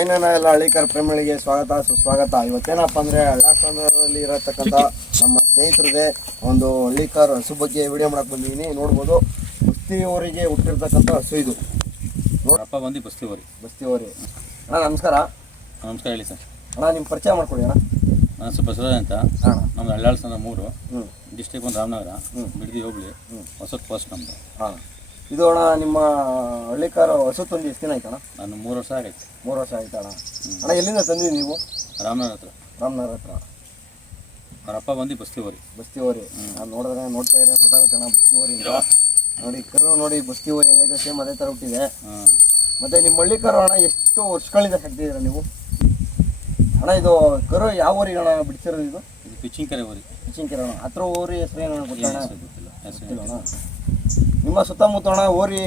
ಐನನ ಎಲ್ಲ ಹಳ್ಳಿಕರ್ ಪ್ರೇಮಿಗಳಿಗೆ ಸ್ವಾಗತ ಸುಸ್ವಾಗತ. ಇವತ್ತೇನಪ್ಪ ಅಂದರೆ ಹಳ್ಳಾಸನದಲ್ಲಿ ಇರತಕ್ಕಂಥ ನಮ್ಮ ಸ್ನೇಹಿತರಿಗೆ ಒಂದು ಹಳ್ಳಿಕರ್ ಹಸು ಬಗ್ಗೆ ವಿಡಿಯೋ ಮಾಡಕ್ಕೆ ಬಂದಿದ್ದೀನಿ. ನೋಡ್ಬೋದು, ಬಸ್ತಿಯವರಿಗೆ ಹುಟ್ಟಿರ್ತಕ್ಕಂಥ ಹಸು ಇದು. ನೋಡಪ್ಪ ಬಂದು ಬಸ್ತಿಯವರಿ ಅಣ್ಣ ನಮಸ್ಕಾರ. ನಮಸ್ಕಾರ ಹೇಳಿ ಸರ್. ಅಣ್ಣ ನಿಮ್ಮ ಪರಿಚಯ ಮಾಡ್ಕೊಳ್ಳಿ ಅಣ್ಣ. ನಾನು ಸ್ವಲ್ಪ ಬಸವರಾಜ್ ಅಂತ. ನಮ್ದು ಹಳ್ಳಾಸನ 3 ಡಿಸ್ಟ್ರಿಕ್ಟ್ ಒಂದು ರಾಮನಗರ, ಬಿಡದಿ ಹೋಬಳಿ, ಹೊಸ ಪೋಸ್ಟ್ ನಮ್ಮದು. ಹಾಂ, ಇದು ಅಣ್ಣ ನಿಮ್ಮ ಹಳ್ಳಿಕಾರ ಹಸು ತಂದು ಎಷ್ಟು ದಿನ ಆಯ್ತಣ್ಣ? ನಾನು 3 ವರ್ಷ ಆಗೈತೆ. 3 ವರ್ಷ ಆಯ್ತಾ ಅಣ್ಣ? ಅಣ್ಣ ಎಲ್ಲಿಂದ ತಂದಿವಿ ನೀವು? ರಾಮನಗರ ಹತ್ರ. ರಾಮನಗರ ಹತ್ರ. ಅವರಪ್ಪ ಬಂದು ಬಸ್ತಿವರಿ. ನಾನು ನೋಡ್ತಾ ಇರೋ ಗೊತ್ತಾಗುತ್ತೆ ಅಣ್ಣ. ಬಸ್ತಿವರಿ ನೋಡಿ, ಕರು ನೋಡಿ, ಬಸ್ತಿವರಿ ಹೆಂಗೈತೆ ಸೇಮ್ ಅದೇ ಥರ ಹುಟ್ಟಿದೆ. ಮತ್ತು ನಿಮ್ಮ ಹಳ್ಳಿಕರು ಅಣ್ಣ ಎಷ್ಟು ವರ್ಷಗಳಿಂದ ಕಟ್ತಿದ್ದೀರಾ ನೀವು ಅಣ್ಣ? ಇದು ಕರು ಯಾವ ಊರಿಗೆ ಅಣ್ಣ ಬಿಡ್ಸಿರೋದು? ಇದು ಪಿಚ್ಚಿಂಕೆರೆ ಅಣ್ಣ. ಹತ್ರ ಊರಿ ಹೆಸರು ಏನೋ ಗೊತ್ತಣ್ಣ? ಗೊತ್ತಿಲ್ಲ ಅಣ್ಣ. ನಿಮ್ಮ ಸುತ್ತಮುತ್ತ ಅಣ್ಣ ಊರಿ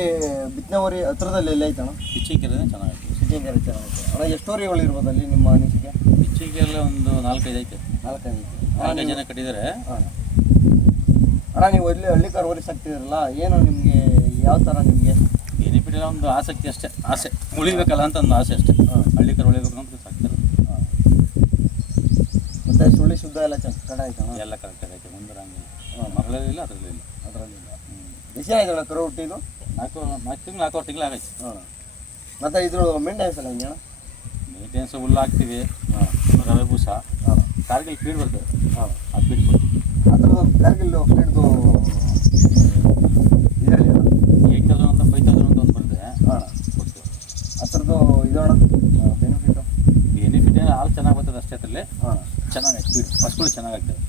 ಬಿತ್ತನೆ ಊರಿ ಹತ್ರದಲ್ಲಿ ಎಲ್ಲಿ ಐತಣ್ಣ? ಪಿಚ್ಚಿಂಕೆರೆ ಚೆನ್ನಾಗೈತೆ. ಚೆನ್ನಾಗೈತೆ ಅಣ್ಣ. ಎಷ್ಟು ಊರಿಗಳು ಇರ್ಬೋದು ಅಲ್ಲಿ ನಿಮ್ಮ ಅನಿಸಿಕೆ? ಪಿಚ್ಚಿಂಕೆರೆ ಒಂದು 4-5 ಐತೆ. 4-5 ಜನ ಕಟ್ಟಿದ್ದಾರೆ. ಅಣ್ಣ ನೀವು ಇಲ್ಲಿ ಹಳ್ಳಿಕಾರ್ ಊರಿಗೆ ಸಾಕ್ತಿದ್ರಲ್ಲ, ಏನು ನಿಮಗೆ ಯಾವ ಥರ ನಿಮಗೆ ಬೆನಿಫಿಟ್ ಎಲ್ಲ ಒಂದು ಆಸಕ್ತಿ ಅಷ್ಟೇ, ಆಸೆ ಉಳಿಬೇಕಲ್ಲ ಅಂತ ಒಂದು ಆಸೆ ಅಷ್ಟೇ. ಹಳ್ಳಿಕಾರ್ ಉಳಿಬೇಕು ಅಂತ ಸಾಕ್ತಾರೆ. ಮತ್ತು ಸುಳ್ಳಿ ಶುದ್ಧ ಎಲ್ಲ ಕಡೆ ಆಯ್ತಣ್ಣ? ಎಲ್ಲ ಕರೆಕ್ಟಾಗಿ ಐತೆ. ಮುಂದೆ ಮಗಳಲ್ಲಿಲ್ಲ, ಅದರಲ್ಲಿಲ್ಲ. ಬಿಸಿ ಆಯ್ತಣ್ಣ ಕರು ಹುಟ್ಟಿದ್ದು? 4 ತಿಂಗಳು ಆಗೈತೆ. ಮತ್ತು ಇದ್ರ ಮೇಂಟೆನೆನ್ಸ್ ಎಲ್ಲ ಹಿಂಗೆ ಅಣ್ಣ? ಮೇಂಟೆನೆನ್ಸ್ ಹುಲ್ಲು ಹಾಕ್ತೀವಿ, ರವೆ ಬೂಸ, ಕಾರ್ಗಿಲ್ ಫೀಡ್ ಬರ್ತದೆ. ಅದು ಬಿಟ್ಬಿಟ್ಟು ಅದ್ರದ್ದು ಕಾರ್ಗಿಲ್ ಫೀಡ್ದು ಇದರಲ್ಲಿ 8,000 ಅಂತ 5,000 ಅಂತ ಒಂದು ಬರ್ತದೆ. ಅದ್ರದ್ದು ಇದು ಅಣ್ಣ ಬೆನಿಫಿಟ್ಟು? ಬೆನಿಫಿಟ್ ಹಾಲು ಚೆನ್ನಾಗಿ ಬರ್ತದೆ ಅಷ್ಟೇ. ಅದರಲ್ಲಿ ಚೆನ್ನಾಗೈತೆ ಫೀಡ್, ಫಸ್ಟ್ಗಳು ಚೆನ್ನಾಗಾಗ್ತದೆ.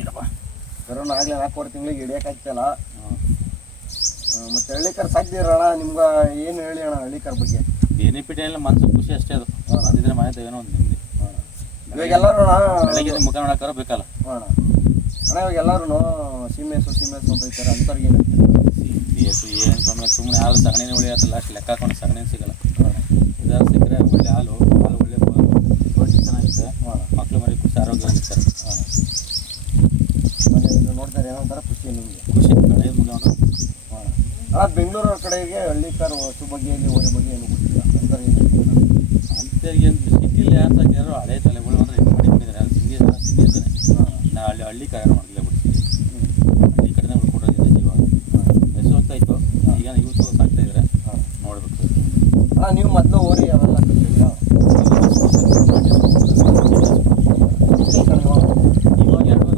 ಇಲ್ಲಪ್ಪ ಕರೋನ ಆಗಲೇ 4 ತಿಂಗಳಿಗೆ ಹಿಡಿಯೋಕ್ಕಾಗ್ತಲ್ಲ. ಮತ್ತು ಹಳ್ಳಿಕಾರ್ ಸಾಕ್ತಿರಣ್ಣ, ನಿಮ್ಗೆ ಏನು ಹೇಳಿ ಅಣ್ಣ ಹಳ್ಳಿಕಾರ್ ಬಗ್ಗೆ? ಬೆನಿಫಿಟ್ ಏನಿಲ್ಲ, ಮನಸ್ಸು ಖುಷಿ ಅಷ್ಟೇ. ಅದು ಅದಿದ್ರೆ ಮನೆ ಏನೋ ಒಂದು ನಿಮ್ಮದು. ಇವಾಗ ಎಲ್ಲರೂ ಬೆಳಗ್ಗೆ ಮುಖ ನೋಡೋಕ್ಕಾರ ಬೇಕಲ್ಲ ಅಣ್ಣ. ಇವಾಗ ಎಲ್ಲರೂ ಸೀಮೆಸು ಅಂತ ಇರ್ತಾರೆ, ಅಂಥವ್ರಿಗೆ ಏನು ಏನು ಸುಮ್ಮನೆ ಹಾಲು ಸಗಣಿ ಉಳಿಯೋದಿಲ್ಲ. ಅಷ್ಟು ಲೆಕ್ಕ ಹಾಕೊಂಡು ಸಗಣಿ ಸಿಗಲ್ಲ. ಇದಾದ್ರು ಸಿಕ್ಕರೆ ಒಳ್ಳೆ ಹಾಲು ಒಳ್ಳೆ ಪ್ರೋಟೀನ್ ಚೆನ್ನಾಗಿರುತ್ತೆ. ಮಕ್ಕಳು ಮರಿ ಖುಷಿ ಆರೋಗ್ಯವಾಗಿರ್ತಾರೆ. ನೋಡ್ತಾರೆ ಏನೋ ಒಂಥರ ಖುಷಿ ನಿಮಗೆ. ಖುಷಿ ಬೆಳೆ ಮುಗಿಯೋದು. ಬೆಂಗಳೂರು ಕಡೆಗೆ ಹಳ್ಳಿಕಾರ್ ಹಸು ಬಗ್ಗೆ ಓರಿ ಬಗ್ಗೆ ಏನು ಗೊತ್ತಿಲ್ಲ ಅಂಥವ್ರಿಗೆ ಏನು ಸಿಟಿಲಿ ಯಾರು ಸಾಕಿದಾರೋ ಹಳೆ ತಲೆಗಳು ಅಂದರೆ ಇದು ಮಾಡಿಕೊಂಡಿದ್ದಾರೆ. ಅದು ಸಿಂಗಿದ್ದಾನೆ. ನಾವು ಹಳ್ಳಿಕಾರ್ ಮಾಡಲೇ ಬಿಡ್ತೀವಿ. ಹಳ್ಳಿ ಕಡೆನೇ ಉಳ್ಕೊಡೋದಿದೆ ಜೀವ. ಹೆಸರು ಹೋಗ್ತಾ ಇತ್ತು, ಈಗ ಇವತ್ತು ಸಾಕ್ತಾ ಇದ್ದಾರೆ. ನೋಡ್ಬೇಕು. ನೀವು ಮೊದಲು ಓರಿ ಅವೆಲ್ಲ ಕಟ್ಟಿದ್ರಾ? ಇವಾಗ 2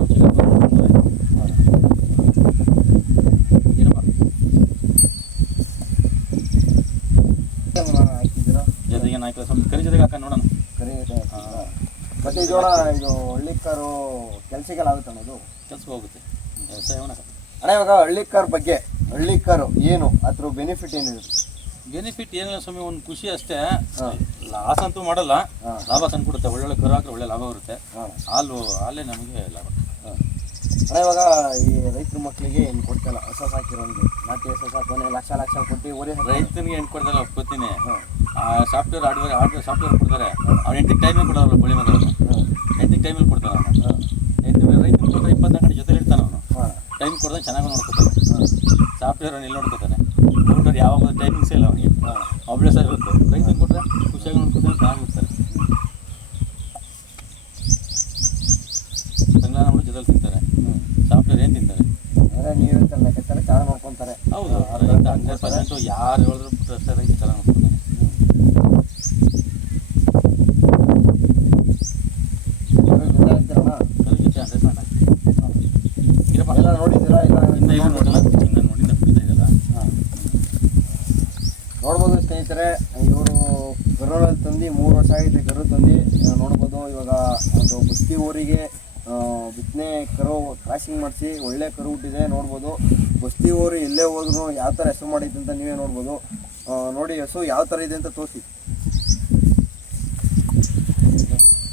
ನಮ್ಮ ಚಿಕ್ಕ ಹಾಕಿದ್ದೀರಾ? ಜೊತೆಗೆ ನಾಲ್ಕು ಸ್ವಲ್ಪ ಕರಿ ಜೊತೆಗೆ ಹಾಕ ನೋಡೋಣ. ಕರಿ ಮತ್ತು ಇದು ಹಳ್ಳಿಕಾರು ಕೆಲಸಕ್ಕೆಲ್ಲ ಆಗುತ್ತೆ ಅನ್ನೋದು? ಕೆಲಸ ಹೋಗುತ್ತೆ. ವ್ಯವಸಾಯವನ್ನ ಅಣ್ಣ ಇವಾಗ ಹಳ್ಳಿಕಾರ್ ಬಗ್ಗೆ, ಹಳ್ಳಿಕಾರು ಏನು ಅದ್ರ ಬೆನಿಫಿಟ್ ಏನಿರುತ್ತೆ? ಬೆನಿಫಿಟ್ ಏನಿಲ್ಲ ಸ್ವಾಮಿ, ಒಂದು ಖುಷಿ ಅಷ್ಟೇ. ಲಾಸ್ ಅಂತೂ ಮಾಡಲ್ಲ, ಲಾಭ ತಂದುಕೊಡುತ್ತೆ. ಒಳ್ಳೊಳ್ಳೆ ಕರು ಹಾಕಿದ್ರೆ ಒಳ್ಳೆ ಲಾಭ ಬರುತ್ತೆ. ಹಾಲೇ ನಮಗೆ ಲಾಭ. ಅಣ್ಣ ಇವಾಗ ಈ ರೈತರ ಮಕ್ಕಳಿಗೆ ಏನು ಕೊಡ್ತಲ್ಲ, ಹೊಸ ಸಾಕಿರೋನ್ಗೆ ನಾಟಿ ಹೊಸ ಸಾಕೋನೆ ಲಕ್ಷ ಕೊಟ್ಟು ಓರಿ ರೈತನಿಗೆ ಹೆಣ್ಣು ಕೊಡ್ತಾರೆ ಒಪ್ಕೋತೀನಿ. ಸಾಫ್ಟ್ವೇರ್ ಕೊಡ್ತಾರೆ. ಅವ್ನು 8 ಟೈಮಲ್ಲಿ ಕೊಡೋರು ಬಳಿ ಮಗ 8 ಟೈಮಲ್ಲಿ ಕೊಡ್ತಾನೆ. ಅವನು ರೈತನಿಗೆ ಕೊಟ್ಟರೆ 24 ಗಂಟೆ ಜೊತೆ ಇರ್ತಾನೆ. ಅವನು ಟೈಮ್ ಕೊಡ್ದಾಗ ಚೆನ್ನಾಗಿ ನೋಡ್ಕೊತಾನೆ. ಸಾಫ್ಟ್ವೇರ್ ಅವ್ನು ಇಲ್ಲಿ ನೋಡ್ಕೊತಾನೆ. ನೋಡ್ತಾರೆ ಯಾವಾಗ ಟೈಮಿಂಗ್ಸ್ ಇಲ್ಲ ಅವನಿಗೆ. ಅಭ್ಯಾಸ ಇರುತ್ತೆ. ರೈತನಿಗೆ ಕೊಟ್ಟರೆ ಖುಷಿಯಾಗಿ ನೋಡ್ಕೊತಾನೆ, ಚೆನ್ನಾಗಿರ್ತಾರೆ. ಸಂಗ್ರಹ ಮಾಡಿ ಜೊತೆಲಿ ತಿಂತಾರೆ. ಸಾಫ್ಟ್ವೇರ್ ಏನು ತಿಂತಾರೆ? ಅಂದರೆ ನೀವು ಹೇಳ್ತಾರೆ ಲೆಕ್ಕಾಚಾರ ಚೆನ್ನಾಗಿ ನೋಡ್ಕೊತಾರೆ. ಹೌದು, ರೈತ 100% ಯಾರು ಹೇಳಿದ್ರು ಅಷ್ಟೇ ರೈತ ಚೆನ್ನಾಗಿ ನೋಡ್ಕೊತಾನೆ. ಎಲ್ಲ ನೋಡಿದ್ದೀರಾ? ನೋಡ್ಬೋದು ಸ್ನೇಹಿತರೆ, ಇವರು ಕರೋನಲ್ಲಿ ತಂದು 3 ವರ್ಷ ಆಗಿದೆ. ಕರು ತಂದು ನೋಡ್ಬೋದು. ಇವಾಗ ಒಂದು ಬಸ್ತಿ ಊರಿಗೆ ಬಿತ್ತನೆ ಕರು ಕ್ರಾಸಿಂಗ್ ಮಾಡಿಸಿ ಒಳ್ಳೆ ಕರು ಹುಟ್ಟಿದೆ. ನೋಡ್ಬೋದು, ಬಸ್ತಿ ಊರು ಎಲ್ಲೇ ಹೋದ್ರೂ ಯಾವ ಥರ ಹೆಸರು ಮಾಡಿತ್ತು ಅಂತ ನೀವೇ ನೋಡ್ಬೋದು. ನೋಡಿ ಹಸು ಯಾವ ಥರ ಇದೆ ಅಂತ ತೋರಿಸಿ.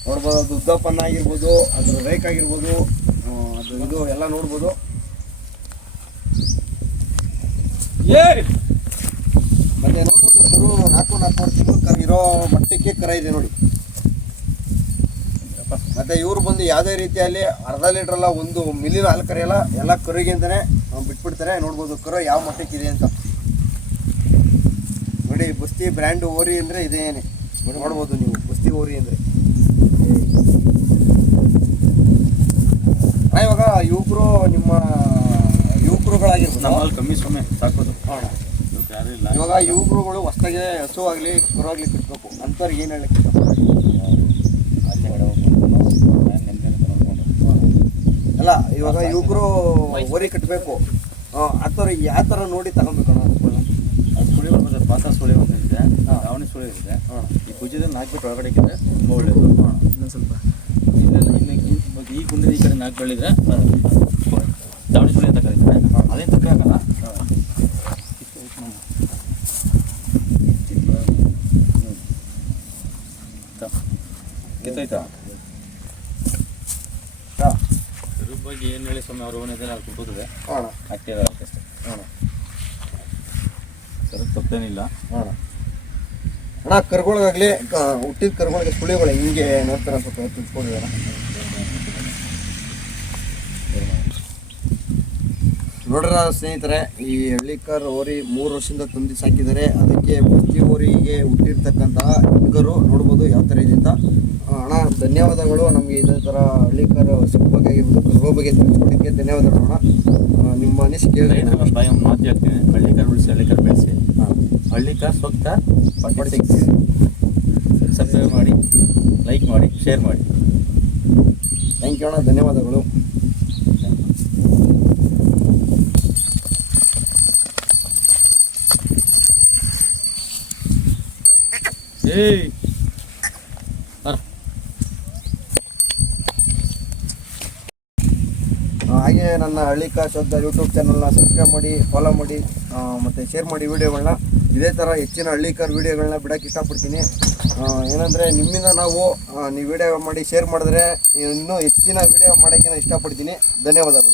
ನೋಡ್ಬೋದು, ಅದು ಉದ್ದಪ್ಪನ್ನ ಆಗಿರ್ಬೋದು, ಅದ್ರ ರೇಕ್ ಆಗಿರ್ಬೋದು, ಅದು ಇದು ಎಲ್ಲ ನೋಡ್ಬೋದು. ಮತ್ತೆ ನೋಡ್ಬೋದು ಕರು 4 ತಿಂಗಳು ಕರು ಇರೋ ಮಟ್ಟಕ್ಕೆ ಕರ ಇದೆ ನೋಡಿ. ಮತ್ತು ಇವರು ಬಂದು ಯಾವುದೇ ರೀತಿಯಲ್ಲಿ ಅರ್ಧ ಲೀಟ್ರಲ್ಲ 1 ಮಿಲಿನ ಹಾಲು ಕರೆಯಲ್ಲ. ಎಲ್ಲ ಕರುಗೆ ಅಂತಲೇ ಬಿಟ್ಬಿಡ್ತಾರೆ. ನೋಡ್ಬೋದು ಕರು ಯಾವ ಮಟ್ಟಕ್ಕಿದೆ ಅಂತ ನೋಡಿ. ಬಸ್ತಿ ಬ್ರ್ಯಾಂಡ್ ಓರಿ ಅಂದರೆ ಇದೇನೆ. ನೋಡ್ಬೋದು ನೀವು ಕುಸ್ತಿ ಹೋರಿ ಅಂದರೆ. ಇವಾಗ ಯುವಕರುಗಳಾಗಿರ್ಬೋದು, ನಮ್ಮಲ್ಲಿ ಕಮ್ಮಿ ಸುಮ್ಮನೆ ಸಾಕೋದು. ಅಣ್ಣ ಯಾರು ಇಲ್ಲ. ಇವಾಗ ಯುವಕರುಗಳು ಹೊಸ್ದಾಗೆ ಹಸು ಆಗಲಿ ಕರು ಆಗಲಿ ಕಟ್ಬೇಕು ಅಂಥವ್ರಿಗೆ ಏನು ಹೇಳಕ್ಕೆ ಆಚೆ ಕಡೆ ಅಲ್ಲ, ಇವಾಗ ಯುವಕರು ಹೋರಿ ಕಟ್ಟಬೇಕು ಅಂಥವ್ರಿಗೆ ಯಾವ ಥರ ನೋಡಿ ತಗೊಬೇಕಣ್ಣ? ಅದು ಸುಳಿಗಳು ಬರ್ತದೆ, ಪಾತ ಸುಳಿ ಅಂತ ಇದೆ, ದಾವಣಿ ಸುಳಿ ಇದೆ. ಈ ಭುಜದಲ್ಲಿ ಹಾಕ್ಬಿಟ್ಟು ಒಳಗಡೆ ಇಕ್ಕಿದ್ರೆ ತುಂಬ ಒಳ್ಳೇದು. ಇನ್ನೊಂದು ಸ್ವಲ್ಪ ಈ ಗುಂಡಿ ಈ ಕಡೆ ನಾಲ್ಕು ಬೆಳಿದ್ರೆ ದಾವಣಿ ಸುಳಿ ಅಂತ ಕರೀತಾರೆ. ಅದೇನು ತಪ್ಪೆ ಆಗಲ್ಲ. ಕಿತ್ತಾಯ್ತಾ? ಅದ್ರ ಬಗ್ಗೆ ಏನು ಹೇಳಿ ಸ್ವಾಮಿ, ಅವ್ರ ಓನಿದೆ ನಾವು ಕುಟ್ಟುತ್ತದೆ ಆಗ್ತಿದೆ ಅಷ್ಟೇ. ಸರ್ ತಪ್ಪೇನಿಲ್ಲ ಅಣ್ಣ. ಕರುಗಳಿಗಾಗಲಿ ಹುಟ್ಟಿದ ಕರುಗಳಿಗೆ ಸುಳಿಗಳು ಹಿಂಗೆ ನೋಡ್ತಾರೆ, ಸ್ವಲ್ಪ ತಿಳ್ಕೊಂಡಿದ್ದಾರೆ. ನೋಡ್ರ ಸ್ನೇಹಿತರೆ, ಈ ಹಳ್ಳಿಕಾರ್ ಹೋರಿ 3 ವರ್ಷದಿಂದ ತಂದು ಸಾಕಿದ್ದಾರೆ. ಅದಕ್ಕೆ ಕುಸ್ತಿ ಹೋರಿಗೆ ಹುಟ್ಟಿರ್ತಕ್ಕಂತಹ ಹೆಣ್ಗರು ನೋಡ್ಬೋದು ಯಾವ ಥರ ಇದೆ ಅಂತ. ಅಣ್ಣ ಧನ್ಯವಾದಗಳು. ನಮಗೆ ಇದೇ ಥರ ಹಳ್ಳಿಕಾರ್ ಹಸು ಬಗ್ಗೆ ಆಗಿರ್ಬೋದು, ಕರು ಬಗ್ಗೆ ತಿಳಿಸ್ಕೊಟ್ಟಿದ್ದಕ್ಕೆ ಧನ್ಯವಾದಗಳು ಅಣ್ಣ. ನಿಮ್ಮ ಅನಿಸಿಕೆ ಕೇಳಿ. ಬಾಯಿ ಒಂದು ಮಾತು ಹೇಳ್ತೀನಿ, ಹಳ್ಳಿಕಾರ್ ಉಳಿಸಿ ಹಳ್ಳಿಕಾರ್ ಬೆಳೆಸಿ. ಹಳ್ಳಿಕಾರ್ ಸ್ವಚ್ಛ ಸಬ್ಸ್ಕ್ರೈಬ್ ಮಾಡಿ, ಲೈಕ್ ಮಾಡಿ, ಶೇರ್ ಮಾಡಿ. ಥ್ಯಾಂಕ್ ಯು ಅಣ್ಣ, ಧನ್ಯವಾದಗಳು. ಏಯ್ ಹಾಗೆ ನನ್ನ ಹಳ್ಳಿಕಾರ್ ಶಬ್ದ ಯೂಟ್ಯೂಬ್ ಚಾನಲ್ನ ಸಬ್ಸ್ಕ್ರೈಬ್ ಮಾಡಿ, ಫಾಲೋ ಮಾಡಿ ಮತ್ತು ಶೇರ್ ಮಾಡಿ ವೀಡಿಯೋಗಳನ್ನ. ಇದೇ ಥರ ಹೆಚ್ಚಿನ ಹಳ್ಳಿಕಾರ್ ವೀಡಿಯೋಗಳನ್ನ ಬಿಡೋಕ್ಕೆ ಇಷ್ಟಪಡ್ತೀನಿ. ಏನಂದರೆ ನಿಮ್ಮಿಂದ ನೀವು ವಿಡಿಯೋ ಮಾಡಿ ಶೇರ್ ಮಾಡಿದ್ರೆ ಇನ್ನೂ ಹೆಚ್ಚಿನ ವೀಡಿಯೋ ಮಾಡೋಕ್ಕೆ ನಾನು ಇಷ್ಟಪಡ್ತೀನಿ. ಧನ್ಯವಾದಗಳು.